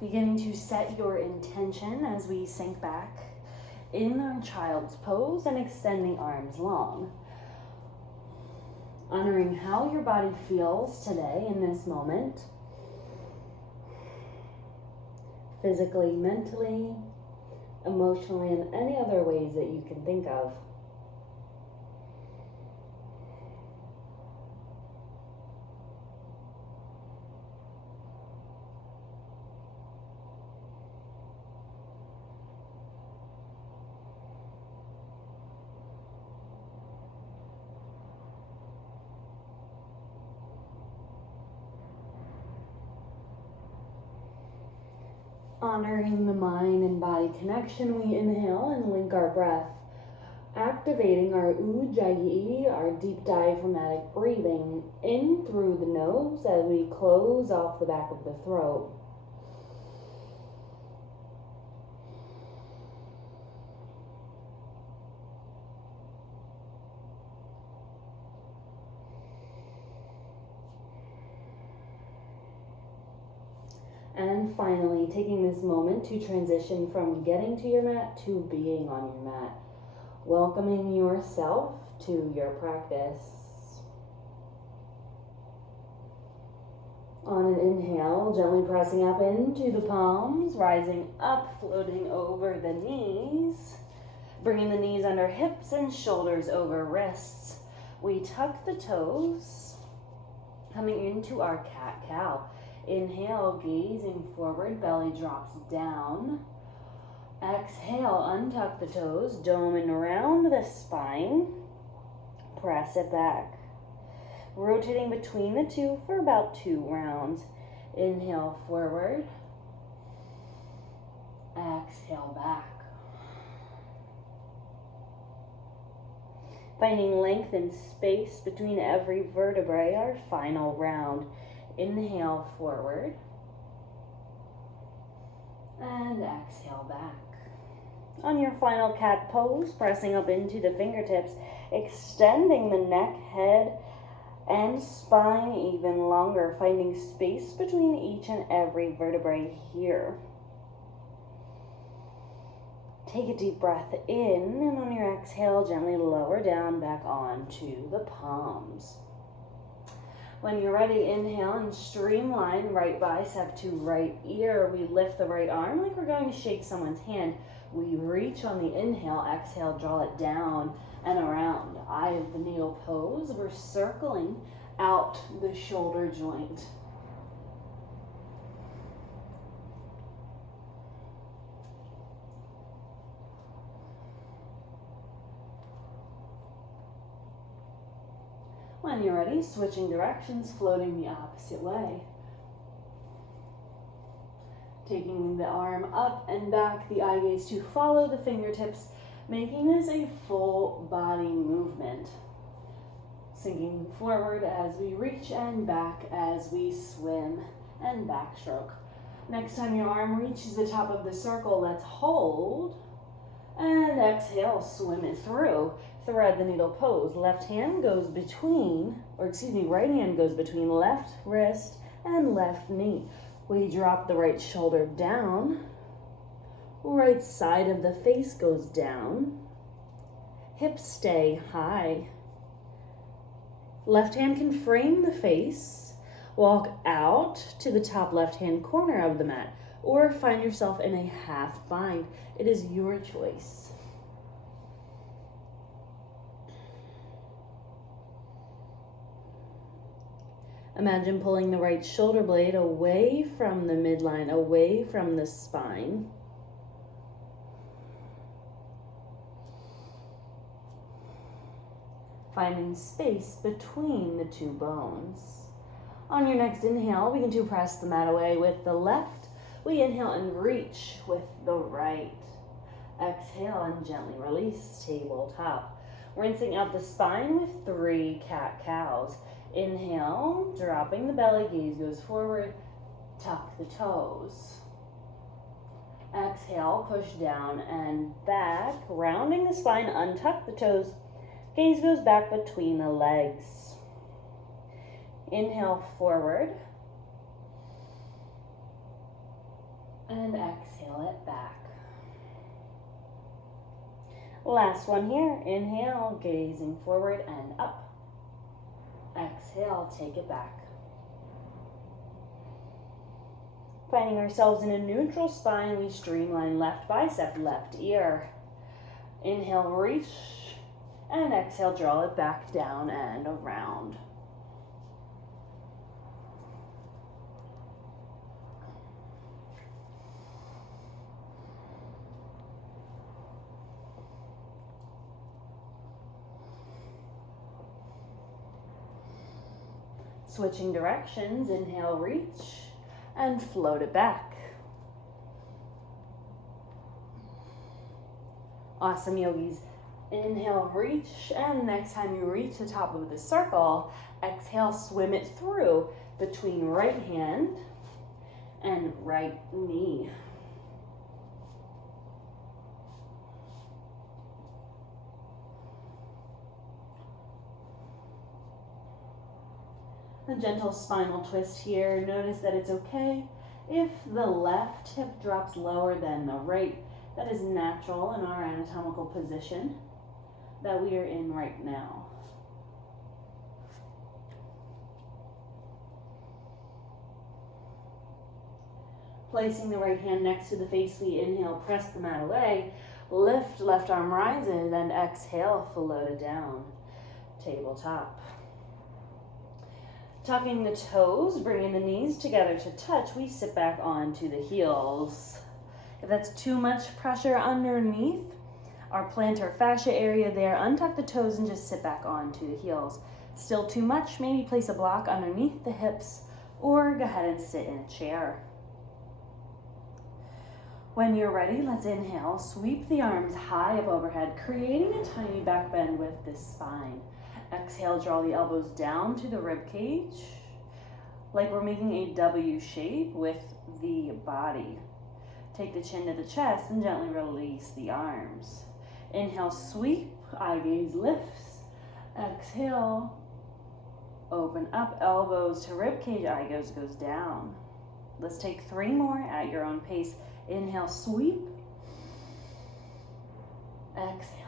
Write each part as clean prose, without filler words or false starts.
Beginning to set your intention as we sink back in our child's pose and extending arms long. Honoring how your body feels today in this moment. Physically, mentally, emotionally, and any other ways that you can think of. Honoring the mind and body connection, we inhale and link our breath, activating our ujjayi, our deep diaphragmatic breathing, in through the nose as we close off the back of the throat. And finally, taking this moment to transition from getting to your mat to being on your mat. Welcoming yourself to your practice. On an inhale, gently pressing up into the palms, rising up, floating over the knees. Bringing the knees under hips and shoulders over wrists. We tuck the toes, coming into our cat-cow. Inhale, gazing forward, belly drops down. Exhale, untuck the toes, dome and around the spine. Press it back. Rotating between the two for about 2 rounds. Inhale, forward. Exhale, back. Finding length and space between every vertebrae, our final round. Inhale, forward. And exhale, back. On your final cat pose, pressing up into the fingertips, extending the neck, head, and spine even longer, finding space between each and every vertebrae here. Take a deep breath in, and on your exhale, gently lower down back onto the palms. When you're ready, inhale and streamline right bicep to right ear. We lift the right arm like we're going to shake someone's hand. We reach on the inhale, exhale, draw it down and around. Eye of the needle pose. We're circling out the shoulder joint. When you're ready, switching directions, floating the opposite way. Taking the arm up and back, the eye gaze to follow the fingertips, making this a full body movement. Sinking forward as we reach and back as we swim and backstroke. Next time your arm reaches the top of the circle, let's hold. And exhale, swim it through. Thread the needle pose. Right hand goes between left wrist and left knee. We drop the right shoulder down. Right side of the face goes down. Hips stay high. Left hand can frame the face. Walk out to the top left-hand corner of the mat, or find yourself in a half bind. It is your choice. Imagine pulling the right shoulder blade away from the midline, away from the spine. Finding space between the 2 bones. On your next inhale, begin to press the mat away with the left. We inhale and reach with the right. Exhale and gently release, tabletop. Rinsing out the spine with 3 cat-cows. Inhale, dropping the belly, gaze goes forward, tuck the toes. Exhale, push down and back, rounding the spine, untuck the toes, gaze goes back between the legs. Inhale, forward. And exhale it back. Last one here. Inhale, gazing forward and up. Exhale, take it back. Finding ourselves in a neutral spine, we streamline left bicep, left ear. Inhale, reach, and exhale, draw it back down and around. Switching directions, inhale, reach, and float it back. Awesome, yogis. Inhale, reach, and next time you reach the top of the circle, exhale, swim it through between right hand and right knee. A gentle spinal twist here. Notice that it's okay if the left hip drops lower than the right. That is natural in our anatomical position that we are in right now. Placing the right hand next to the face, we inhale, press the mat away, lift, left arm rises, and exhale, float it down, tabletop. Tucking the toes, bringing the knees together to touch, we sit back onto the heels. If that's too much pressure underneath our plantar fascia area there, untuck the toes and just sit back onto the heels. Still too much, maybe place a block underneath the hips or go ahead and sit in a chair. When you're ready, let's inhale, sweep the arms high up overhead, creating a tiny back bend with the spine. Exhale, draw the elbows down to the rib cage, like we're making a W shape with the body. Take the chin to the chest and gently release the arms. Inhale, sweep, eye gaze lifts. Exhale, open up, elbows to rib cage, eye gaze goes down. Let's take 3 more at your own pace. Inhale, sweep. Exhale.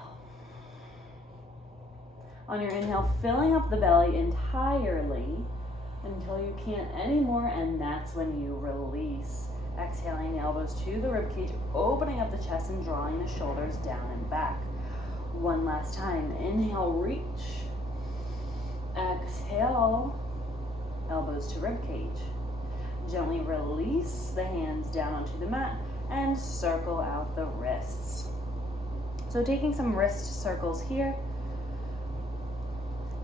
On your inhale, filling up the belly entirely until you can't anymore, and that's when you release. Exhaling, elbows to the ribcage, opening up the chest and drawing the shoulders down and back. One last time. Inhale, reach. Exhale, elbows to ribcage. Gently release the hands down onto the mat and circle out the wrists. So taking some wrist circles here,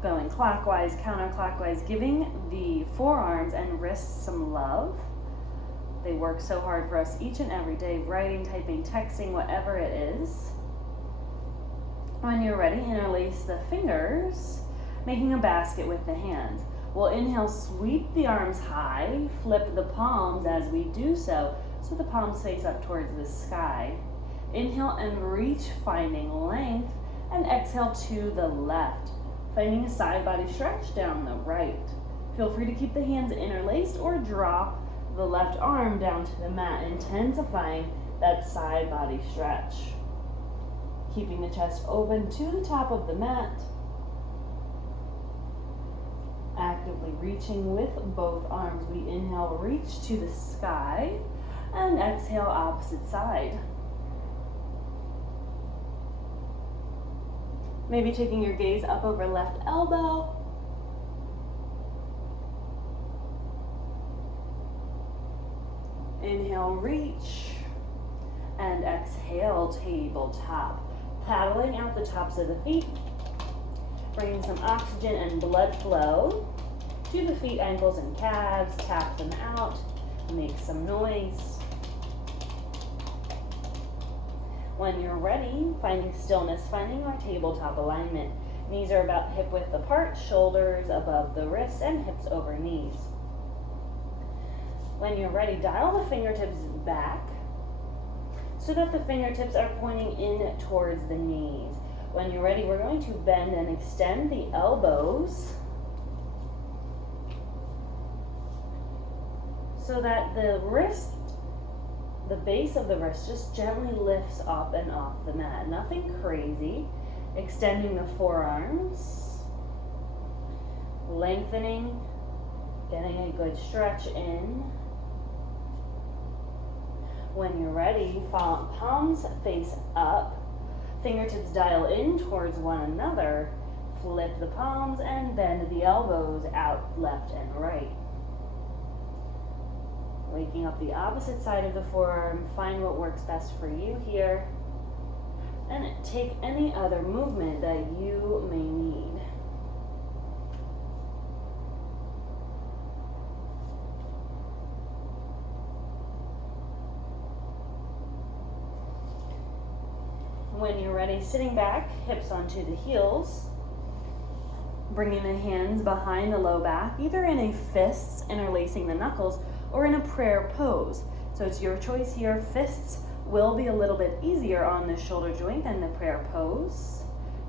going clockwise, counterclockwise, giving the forearms and wrists some love. They work so hard for us each and every day, writing, typing, texting, whatever it is. When you're ready, interlace the fingers, making a basket with the hands. We'll inhale, sweep the arms high, flip the palms as we do so the palms face up towards the sky. Inhale and reach, finding length, and exhale to the left, finding a side body stretch down the right. Feel free to keep the hands interlaced or drop the left arm down to the mat, intensifying that side body stretch. Keeping the chest open to the top of the mat. Actively reaching with both arms. We inhale, reach to the sky, and exhale, opposite side. Maybe taking your gaze up over left elbow. Inhale, reach, and exhale, tabletop. Paddling out the tops of the feet, bringing some oxygen and blood flow to the feet, ankles, and calves. Tap them out, make some noise. When you're ready, finding stillness, finding our tabletop alignment. Knees are about hip width apart, shoulders above the wrists, and hips over knees. When you're ready, dial the fingertips back so that the fingertips are pointing in towards the knees. When you're ready, we're going to bend and extend the elbows so that the wrist The base of the wrist just gently lifts up and off the mat. Nothing crazy. Extending the forearms. Lengthening. Getting a good stretch in. When you're ready, palms face up. Fingertips dial in towards one another. Flip the palms and bend the elbows out left and right. Waking up the opposite side of the forearm. Find what works best for you here. And take any other movement that you may need. When you're ready, sitting back, hips onto the heels, bringing the hands behind the low back, either in a fists, interlacing the knuckles, or in a prayer pose. So it's your choice here. Fists will be a little bit easier on the shoulder joint than the prayer pose.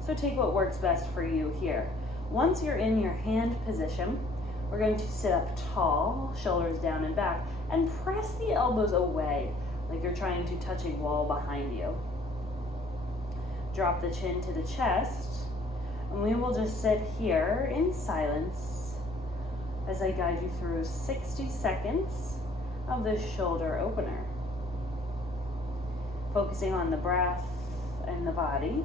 So take what works best for you here. Once you're in your hand position, we're going to sit up tall, shoulders down and back, and press the elbows away like you're trying to touch a wall behind you. Drop the chin to the chest, and we will just sit here in silence as I guide you through 60 seconds of the shoulder opener. Focusing on the breath and the body.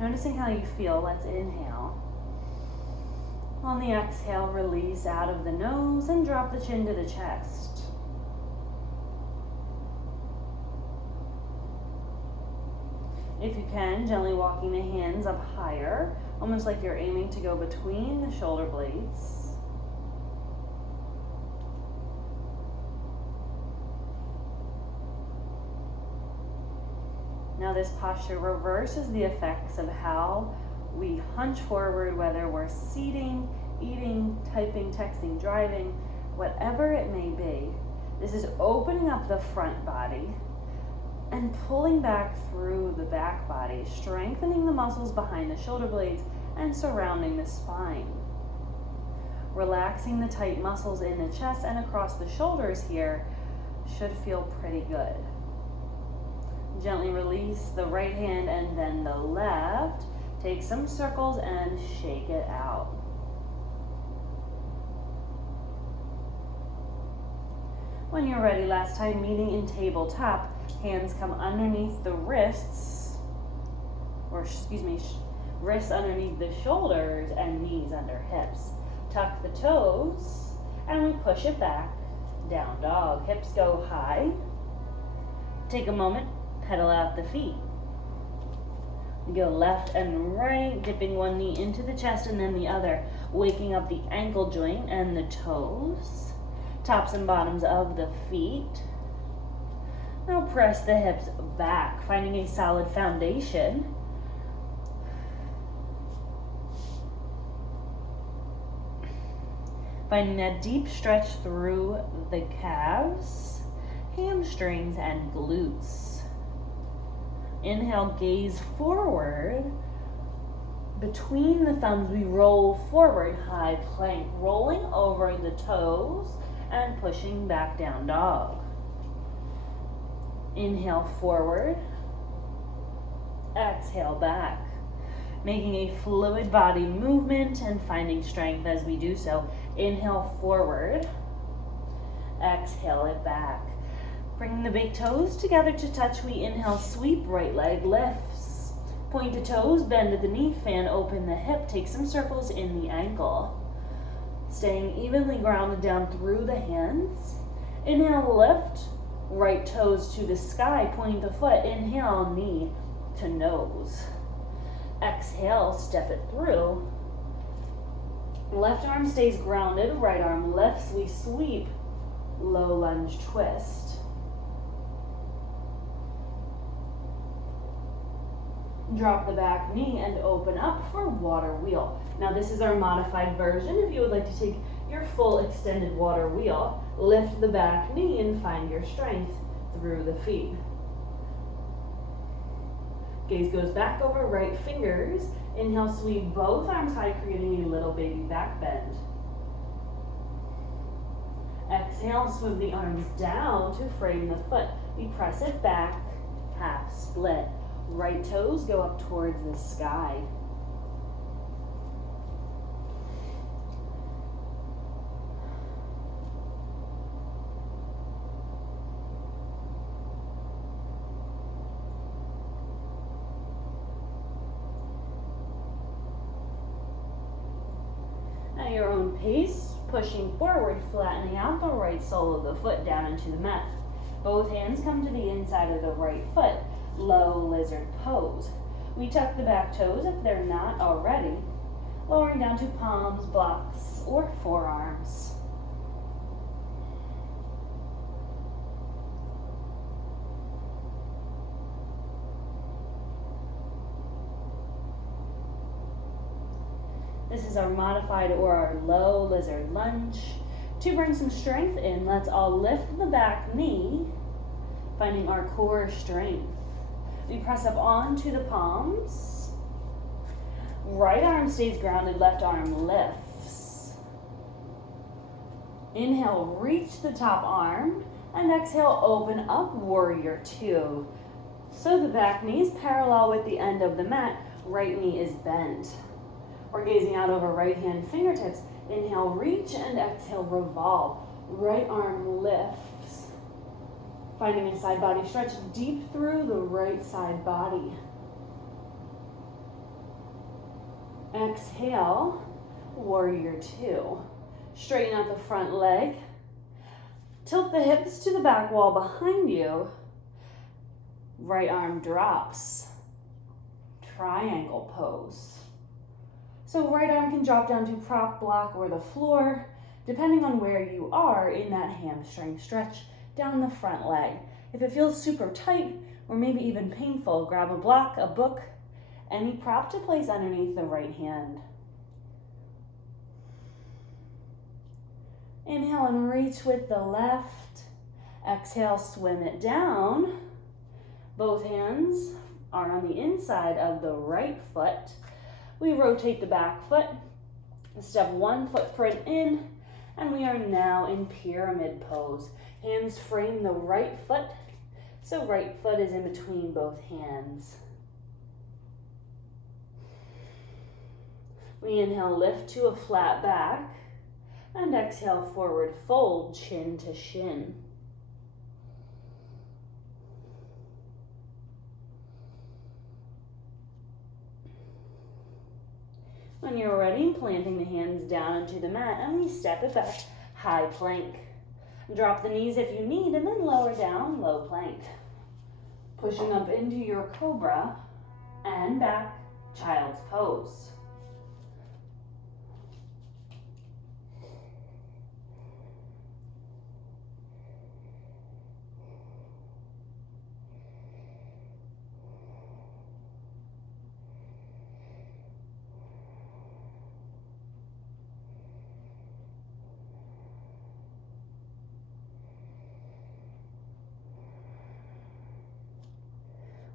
Noticing how you feel. Let's inhale. On the exhale, release out of the nose and drop the chin to the chest. If you can, gently walking the hands up higher, almost like you're aiming to go between the shoulder blades. Now this posture reverses the effects of how we hunch forward, whether we're seating, eating, typing, texting, driving, whatever it may be. This is opening up the front body and pulling back through the back body, strengthening the muscles behind the shoulder blades and surrounding the spine. Relaxing the tight muscles in the chest and across the shoulders here should feel pretty good. Gently release the right hand and then the left. Take some circles and shake it out. When you're ready, last time meeting in tabletop, hands come underneath the wrists, wrists underneath the shoulders and knees under hips. Tuck the toes and we push it back, down dog. Hips go high. Take a moment, pedal out the feet. Go left and right, dipping one knee into the chest and then the other, waking up the ankle joint and the toes, tops and bottoms of the feet. Now press the hips back, finding a solid foundation. Finding that deep stretch through the calves, hamstrings, and glutes. Inhale, gaze forward. Between the thumbs, we roll forward, high plank, rolling over the toes and pushing back down dog. Inhale forward, exhale back, making a fluid body movement and finding strength as we do so. Inhale forward, exhale it back. Bringing the big toes together to touch, we inhale, sweep, right leg lifts. Point the toes, bend at the knee, fan open the hip, take some circles in the ankle. Staying evenly grounded down through the hands. Inhale, lift, right toes to the sky, point the foot. Inhale, knee to nose. Exhale, step it through. Left arm stays grounded, right arm lifts, we sweep, low lunge twist. Drop the back knee and open up for water wheel. Now this is our modified version. If you would like to take your full extended water wheel, lift the back knee and find your strength through the feet. Gaze goes back over right fingers. Inhale, sweep both arms high, creating a little baby back bend. Exhale. Exhale, swim the arms down to frame the foot. We press it back, half split. Right toes go up towards the sky. At your own pace, pushing forward, flattening out the right sole of the foot down into the mat. Both hands come to the inside of the right foot, low lizard pose. We tuck the back toes if they're not already, lowering down to palms, blocks, or forearms. This is our modified or our low lizard lunge. To bring some strength in, let's all lift the back knee, finding our core strength. We press up onto the palms. Right arm stays grounded, left arm lifts. Inhale, reach the top arm, and exhale, open up, warrior two. So the back knee is parallel with the end of the mat, right knee is bent. We're gazing out over right hand fingertips. Inhale, reach, and exhale, revolve. Right arm lifts. Finding a side body stretch deep through the right side body. Exhale, warrior two. Straighten out the front leg. Tilt the hips to the back wall behind you. Right arm drops. Triangle pose. So right arm can drop down to prop, block, or the floor, depending on where you are in that hamstring stretch down the front leg. If it feels super tight, or maybe even painful, grab a block, a book, any prop to place underneath the right hand. Inhale and reach with the left. Exhale, swim it down. Both hands are on the inside of the right foot. We rotate the back foot, step one footprint in, and we are now in pyramid pose. Hands frame the right foot, so right foot is in between both hands. We inhale, lift to a flat back, and exhale, forward fold, chin to shin. When you're ready, planting the hands down into the mat, and we step it back, high plank. Drop the knees if you need, and then lower down, low plank. Pushing up into your cobra, and back, child's pose.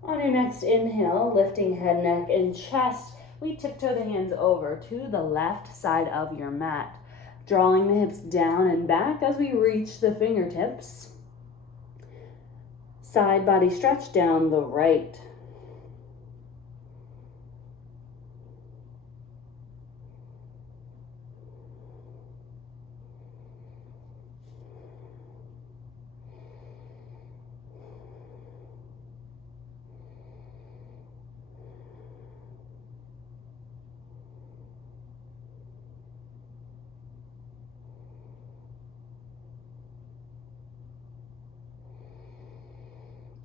On your next inhale, lifting head, neck, and chest, we tiptoe the hands over to the left side of your mat, drawing the hips down and back as we reach the fingertips. Side body stretch down the right.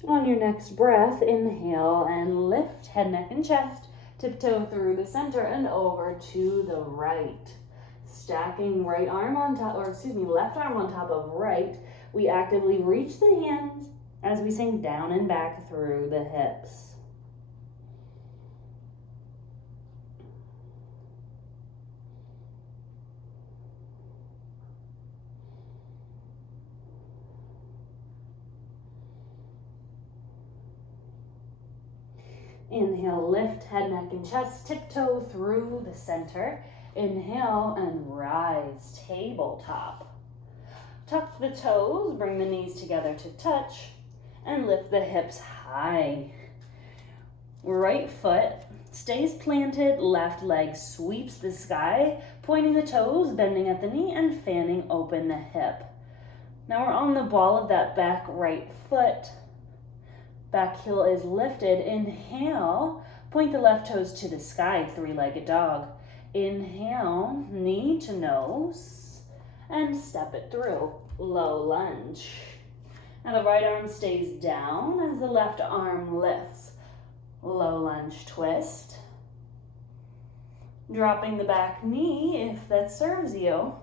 On your next breath, inhale and lift head, neck, and chest. Tiptoe through the center and over to the right. Stacking left arm on top of right. We actively reach the hands as we sink down and back through the hips. Inhale, lift head, neck, and chest. Tiptoe through the center. Inhale and rise, tabletop. Tuck the toes, bring the knees together to touch, and lift the hips high. Right foot stays planted, left leg sweeps the sky, pointing the toes, bending at the knee, and fanning open the hip. Now we're on the ball of that back right foot. Back heel is lifted. Inhale, point the left toes to the sky, three-legged dog. Inhale, knee to nose, and step it through, low lunge. Now the right arm stays down as the left arm lifts. Low lunge twist. Dropping the back knee if that serves you.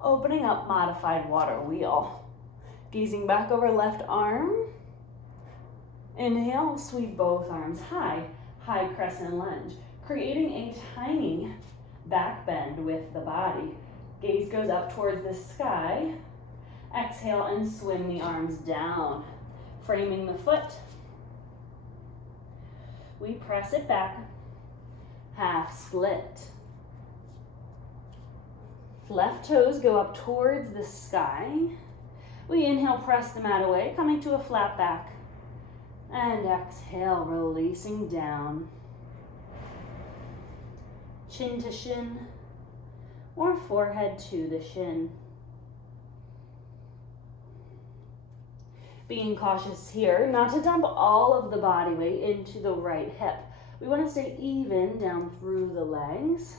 Opening up modified water wheel. Gazing back over left arm. Inhale, sweep both arms high. High crescent lunge. Creating a tiny back bend with the body. Gaze goes up towards the sky. Exhale and swim the arms down. Framing the foot. We press it back, half split. Left toes go up towards the sky. We inhale, press the mat away, coming to a flat back. And exhale, releasing down. Chin to shin, or forehead to the shin. Being cautious here, not to dump all of the body weight into the right hip. We want to stay even down through the legs.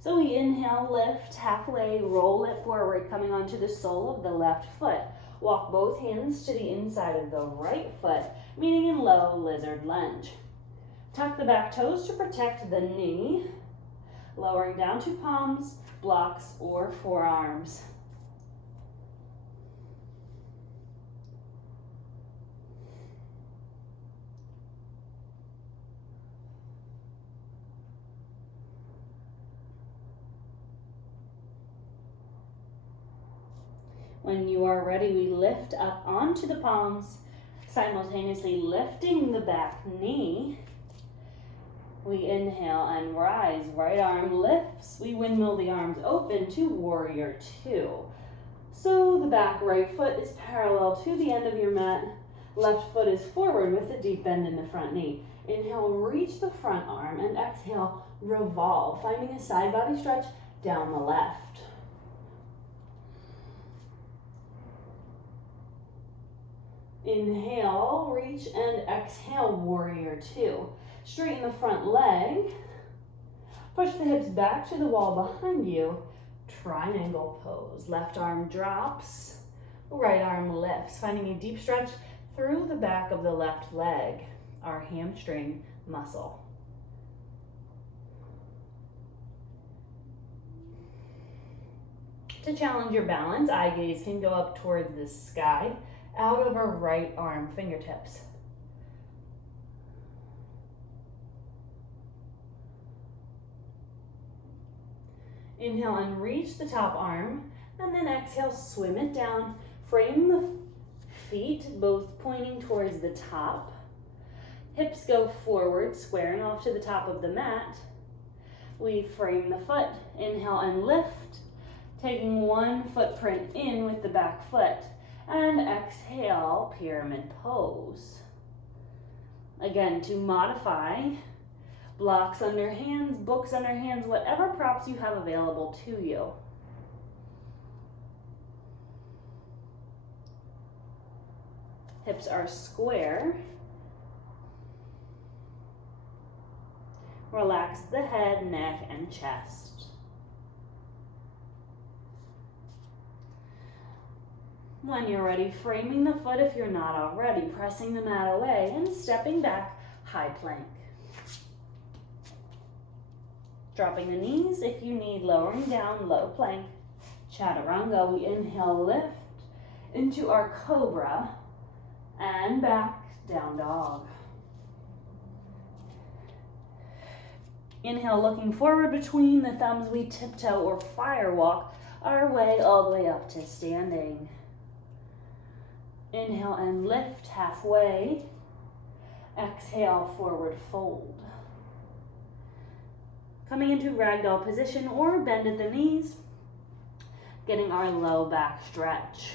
So we inhale, lift halfway, roll it forward, coming onto the sole of the left foot. Walk both hands to the inside of the right foot, meeting in low lizard lunge. Tuck the back toes to protect the knee, lowering down to palms, blocks, or forearms. When you are ready, we lift up onto the palms, simultaneously lifting the back knee. We inhale and rise. Right arm lifts. We windmill the arms open to warrior two. So the back right foot is parallel to the end of your mat. Left foot is forward with a deep bend in the front knee. Inhale, reach the front arm, and exhale, revolve, finding a side body stretch down the left. Inhale, reach, and exhale, warrior two. Straighten the front leg. Push the hips back to the wall behind you. Triangle pose. Left arm drops. Right arm lifts. Finding a deep stretch through the back of the left leg, our hamstring muscle. To challenge your balance, eye gaze can go up towards the sky, out over right arm fingertips. Inhale and reach the top arm, and then exhale, swim it down. Frame the feet, both pointing towards the top. Hips go forward, squaring off to the top of the mat. We frame the foot. Inhale and lift, taking one footprint in with the back foot. And exhale, pyramid pose. Again, to modify, blocks under hands, books under hands, whatever props you have available to you. Hips are square. Relax the head, neck, and chest. When you're ready, framing the foot if you're not already, pressing the mat away and stepping back, high plank. Dropping the knees if you need, lowering down, low plank. Chaturanga, we inhale, lift into our cobra and back, down dog. Inhale, looking forward between the thumbs, we tiptoe or firewalk our way all the way up to standing. Inhale and lift halfway. Exhale, forward fold. Coming into ragdoll position or bend at the knees. getting our low back stretch.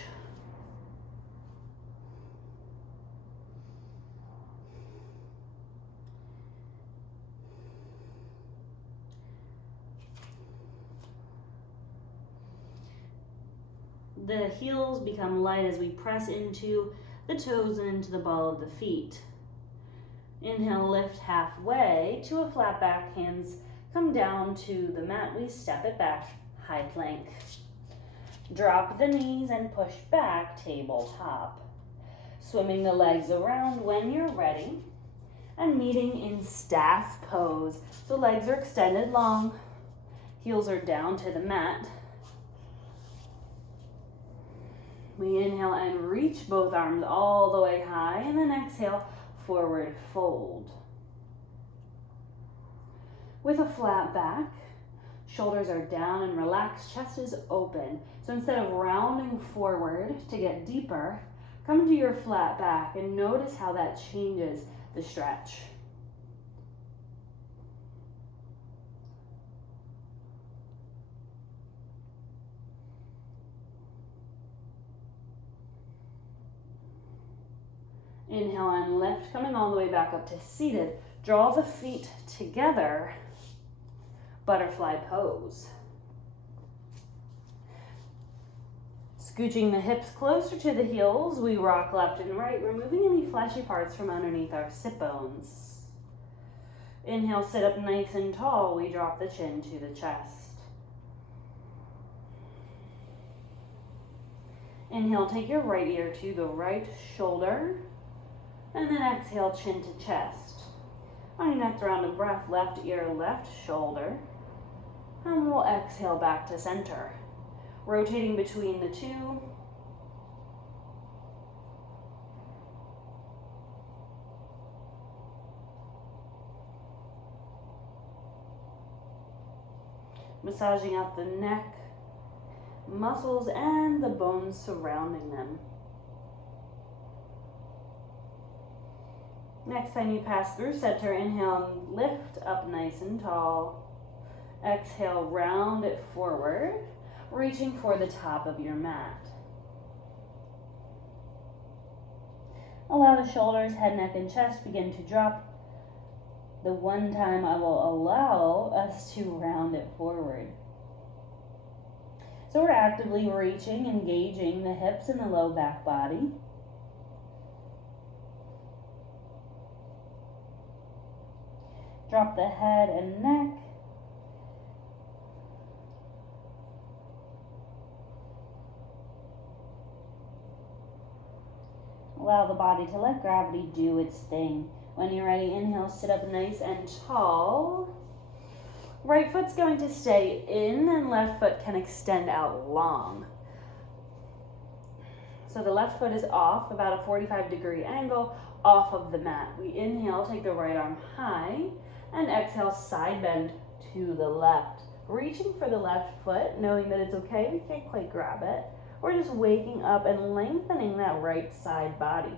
The heels become light as we press into the toes and into the ball of the feet. Inhale, lift halfway to a flat back, hands come down to the mat. We step it back, high plank. Drop the knees and push back, tabletop. Swimming the legs around when you're ready and meeting in staff pose. So legs are extended long, heels are down to the mat. We inhale and reach both arms all the way high, and then exhale, forward fold. With a flat back, shoulders are down and relaxed, chest is open. So instead of rounding forward to get deeper, come to your flat back and notice how that changes the stretch. Inhale and lift, coming all the way back up to seated. Draw the feet together, butterfly pose. Scooching the hips closer to the heels, we rock left and right, removing any fleshy parts from underneath our sit bones. Inhale, sit up nice and tall. We drop the chin to the chest. Inhale, take your right ear to the right shoulder. And then exhale, chin to chest. On your next round of breath, left ear, left shoulder. And we'll exhale back to center. Rotating between the two. Massaging out the neck, muscles, and the bones surrounding them. Next time you pass through center, inhale and lift up nice and tall. Exhale, round it forward, reaching for the top of your mat. Allow the shoulders, head, neck, and chest begin to drop. The one time I will allow us to round it forward. So we're actively reaching, engaging the hips and the low back body. Drop the head and neck. Allow the body to let gravity do its thing. When you're ready, inhale, sit up nice and tall. Right foot's going to stay in and left foot can extend out long. So the left foot is off, about a 45-degree angle off of the mat. We inhale, take the right arm high, and exhale, side bend to the left. Reaching for the left foot, knowing that it's okay, we can't quite grab it. We're just waking up and lengthening that right side body.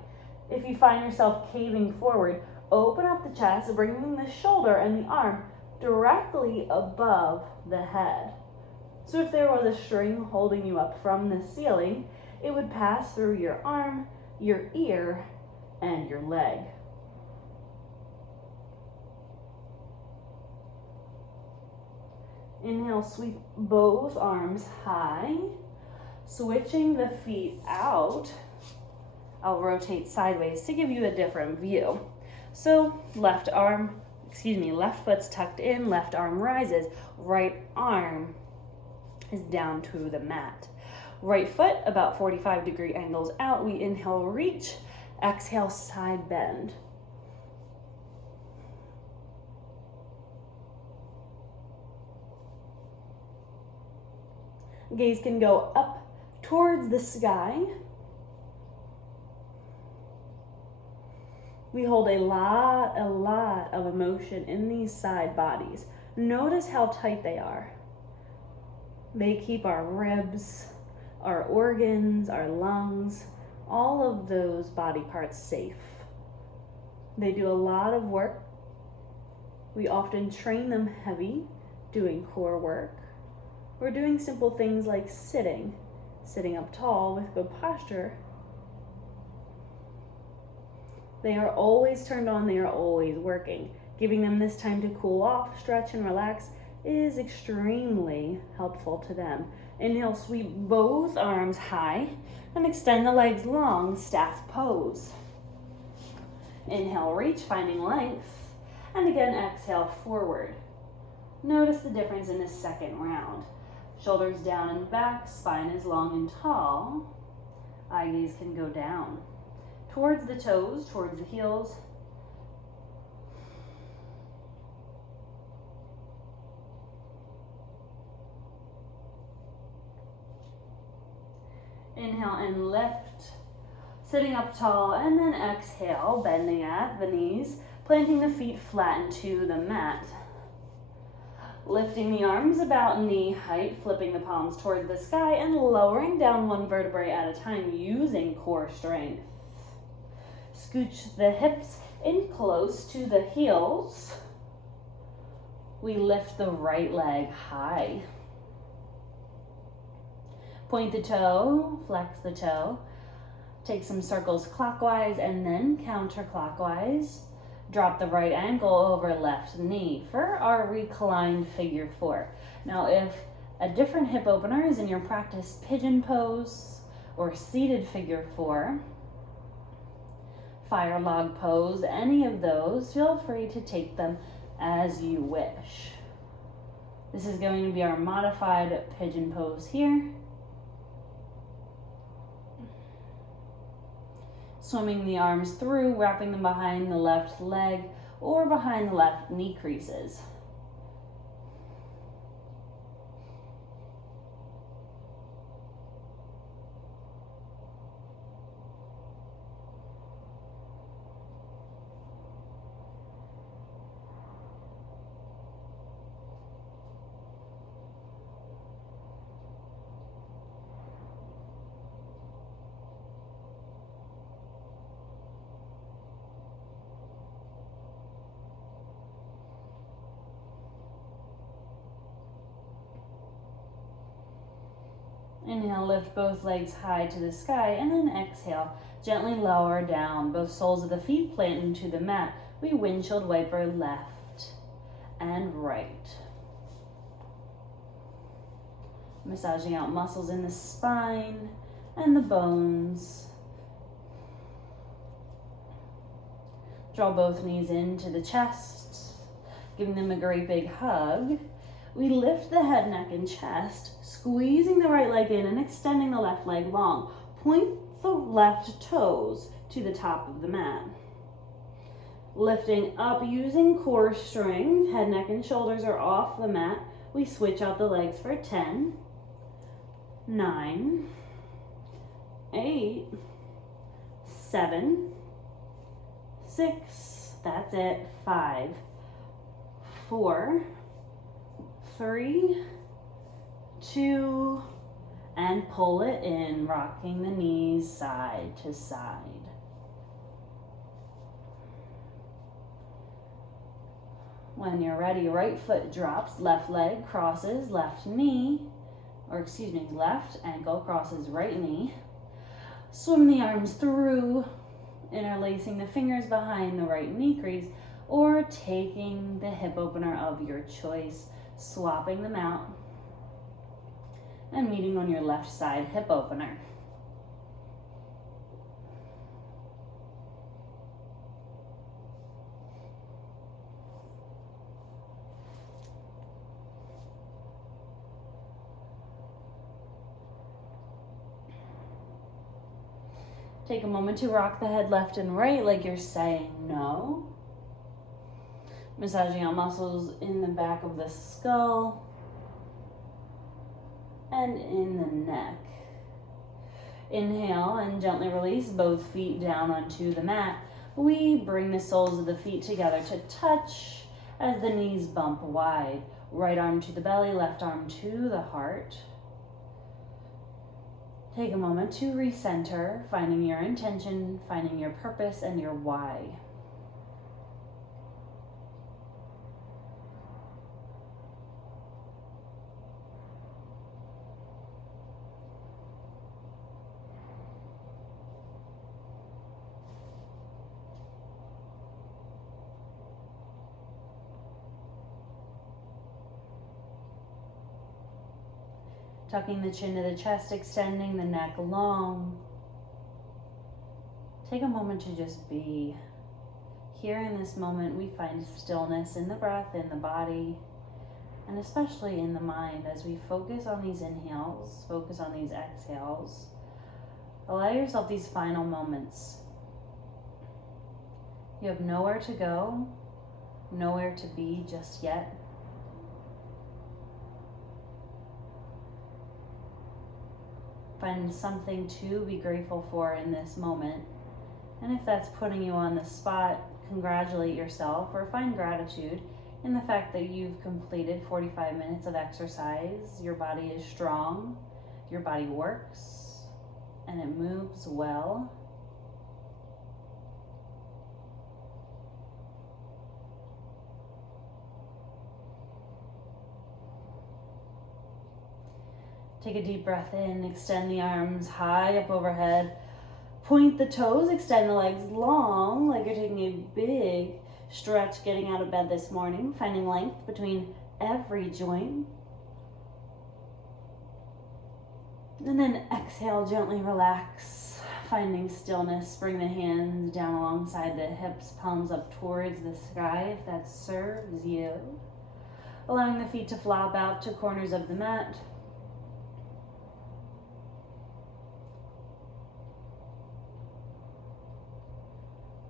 If you find yourself caving forward, open up the chest, bringing the shoulder and the arm directly above the head. So if there was a string holding you up from the ceiling, it would pass through your arm, your ear, and your leg. Inhale, sweep both arms high, switching the feet out. I'll rotate sideways to give you a different view. So left foot's tucked in, left arm rises, right arm is down to the mat. Right foot about 45-degree angles out. We inhale, reach, exhale, side bend. Gaze can go up towards the sky. We hold a lot of emotion in these side bodies. Notice how tight they are. They keep our ribs, our organs, our lungs, all of those body parts safe. They do a lot of work. We often train them heavy, doing core work. We're doing simple things like sitting up tall with good posture. They are always turned on, they are always working. Giving them this time to cool off, stretch, and relax is extremely helpful to them. Inhale, sweep both arms high and extend the legs long, staff pose. Inhale, reach, finding length, and again exhale, forward. Notice the difference in this second round. Shoulders down and back, spine is long and tall. Eye gaze can go down. Towards the toes, towards the heels. Inhale and lift, sitting up tall, and then exhale, bending at the knees, planting the feet flat into the mat. Lifting the arms about knee height, flipping the palms towards the sky, and lowering down one vertebrae at a time using core strength. Scooch the hips in close to the heels. We lift the right leg high. Point the toe, flex the toe. Take some circles clockwise and then counterclockwise. Drop the right ankle over left knee for our reclined figure four. Now, if a different hip opener is in your practice pigeon pose or seated figure four, fire log pose, any of those, feel free to take them as you wish. This is going to be our modified pigeon pose here. Swimming the arms through, wrapping them behind the left leg or behind the left knee creases. Inhale, lift both legs high to the sky, and then exhale, gently lower down. Both soles of the feet plant into the mat. We windshield wiper left and right. Massaging out muscles in the spine and the bones. Draw both knees into the chest, giving them a great big hug. We lift the head, neck, and chest, squeezing the right leg in and extending the left leg long. Point the left toes to the top of the mat. Lifting up using core strength, head, neck, and shoulders are off the mat. We switch out the legs for 10, 9, 8, 7, 6, that's it, 5, 4, 3, 2, and pull it in, rocking the knees side to side. When you're ready, right foot drops, left leg crosses, left ankle crosses right knee. Swim the arms through, interlacing the fingers behind the right knee crease, or taking the hip opener of your choice, swapping them out, and meeting on your left side hip opener. Take a moment to rock the head left and right like you're saying no. Massaging out muscles in the back of the skull and in the neck. Inhale and gently release both feet down onto the mat. We bring the soles of the feet together to touch as the knees bump wide. Right arm to the belly, left arm to the heart. Take a moment to recenter, finding your intention, finding your purpose and your why. Tucking the chin to the chest, extending the neck long. Take a moment to just be. Here in this moment, we find stillness in the breath, in the body, and especially in the mind as we focus on these inhales, focus on these exhales. Allow yourself these final moments. You have nowhere to go, nowhere to be just yet. Find something to be grateful for in this moment. And if that's putting you on the spot, congratulate yourself or find gratitude in the fact that you've completed 45 minutes of exercise. Your body is strong, your body works, and it moves well. Take a deep breath in, extend the arms high up overhead. Point the toes, extend the legs long, like you're taking a big stretch getting out of bed this morning, finding length between every joint. And then exhale, gently relax, finding stillness. Bring the hands down alongside the hips, palms up towards the sky if that serves you. Allowing the feet to flop out to corners of the mat.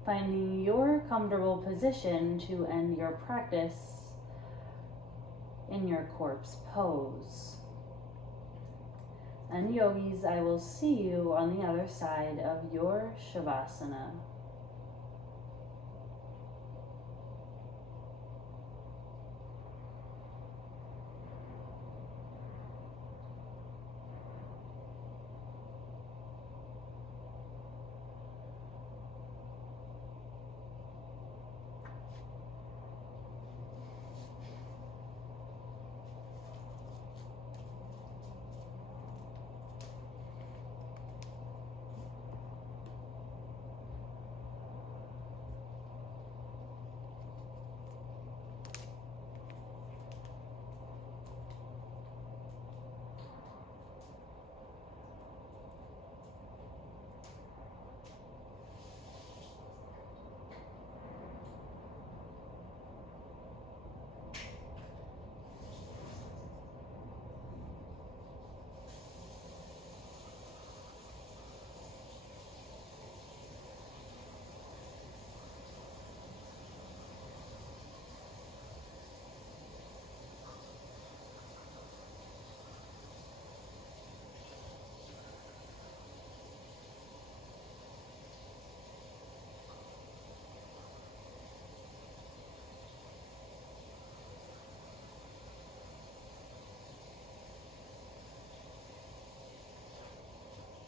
Finding your comfortable position to end your practice in your corpse pose. And yogis, I will see you on the other side of your Shavasana.